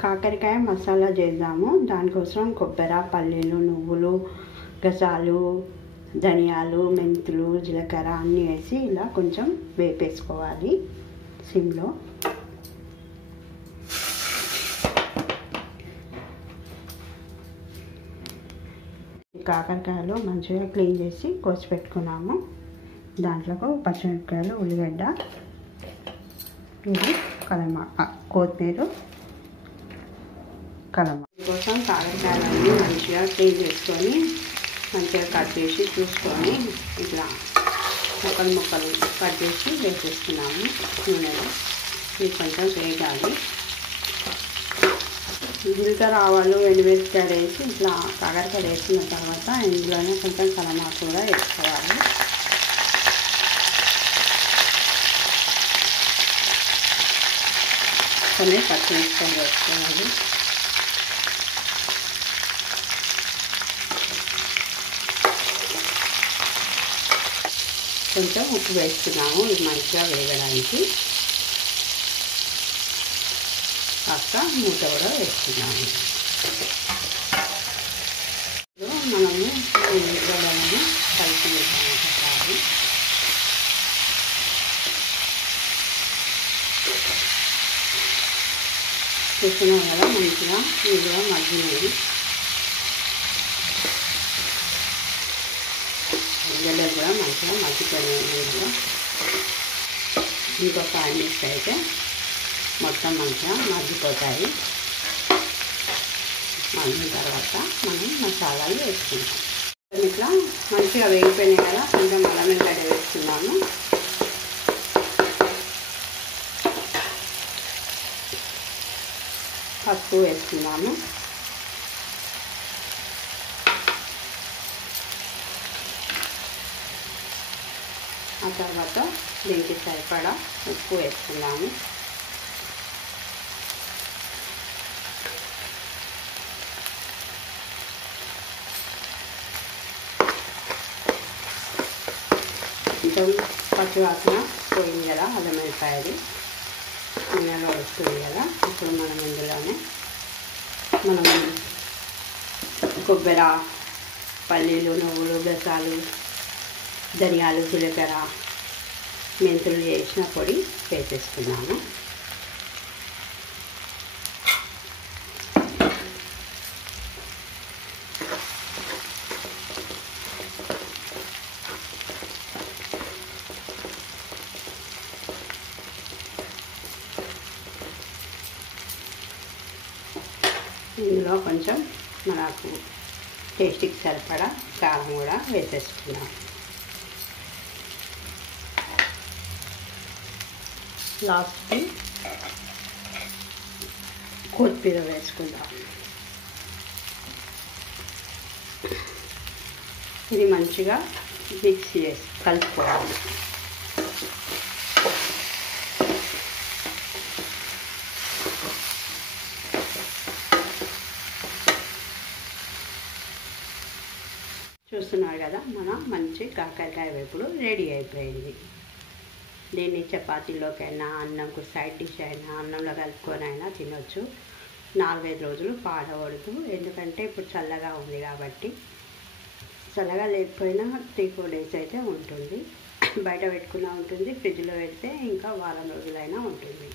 కాకరకాయ మసాలా చేద్దాము. దానికోసం కొబ్బరి, పల్లీలు, నువ్వులు, గసాలు, ధనియాలు, మెంతులు, జీలకర్ర అన్నీ వేసి ఇలా కొంచెం వేపేసుకోవాలి సిమ్లో. కాకరకాయలు మంచిగా క్లీన్ చేసి కోసి పెట్టుకున్నాము. దాంట్లోకి పచ్చిమిరపకాయలు, ఉల్లిగడ్డ, ఇది కొత్తిమీర, కోసం కాకరకాయలన్నీ మంచిగా క్లీన్ చేసుకొని మంచిగా కట్ చేసి చూసుకొని ఇట్లా ముక్కలు కట్ చేసి వేసేస్తున్నాము నూనెలో. ఇది కొంచెం వేగాలి. జీలకర్ర, ఆవాలు, ఎండుమిరపకాయలు వేసి ఇట్లా కాకరకాయలు వేసుకున్న తర్వాత ఇందులోనే కొంచెం కలమాకు కూడా వేసుకోవాలి. కొన్ని పచ్చిమిరపకాయలు వేసుకోవాలి. కొంచెం ఉప్పు వేస్తున్నాము ఇది మంచిగా వేగడానికి. కాస్త మూత కూడా వేస్తున్నాము. మనము ఉల్లిగడ్డలను కలిపి వేసాము ఒకసారి. చూస్తున్నాం కదా మంచిగా ఇవి కూడా మగ్గినవి. ఉల్లిగడ్డలు కూడా మంచిగా మగ్గిపోయినాయి నీళ్ళలో. ఇంకో 5 మినిట్స్ అయితే మొత్తం మంచిగా మగ్గిపోతాయి. మగ్గిన తర్వాత మనం మసాలాలు వేసుకుంటాం. ఇట్లా మంచిగా వేగిపోయినాయి కదా, కొంచెం అల్లం వెల్లిగడ్డ వేస్తున్నాము. పసుపు వేస్తున్నాము. ఆ తర్వాత దీనికి సరిపడా ఉప్పు వేస్తున్నాము. కొంచెం పచ్చివాసన పోయింది కదా, అల్లం వెల్లిపాయది నూనెలో వస్తుంది కదా, అప్పుడు మనం ఇందులోనే కొబ్బరి, పల్లీలు, నువ్వులు, గసాలు, ధనియాలు, జీలకర్ర, మెంతులు వేసిన పొడి వేసేసుకున్నాము. ఇందులో కొంచెం మనకు టేస్ట్కి సరిపడా కారం కూడా వేసేసుకున్నాం. లాస్ట్కి కొత్తిమీర వేసుకుందాం. ఇది మంచిగా మిక్స్ చేసి కలుపుకోవాలి. చూస్తున్నారు కదా, మన మంచి కాకరకాయ వేపుడు రెడీ అయిపోయింది. దీన్ని చపాతీలోకైనా, అన్నంకు సైడ్ డిష్ అయినా, అన్నంలో కలుపుకొని అయినా తినొచ్చు. 4-5 రోజులు పాడవద్దు, ఎందుకంటే ఇప్పుడు చల్లగా ఉంది కాబట్టి. చల్లగా లేకపోయినా 3-4 డేస్ అయితే ఉంటుంది. బయట పెట్టుకున్నా ఉంటుంది, ఫ్రిడ్జ్లో పెడితే ఇంకా వారం రోజులైనా ఉంటుంది.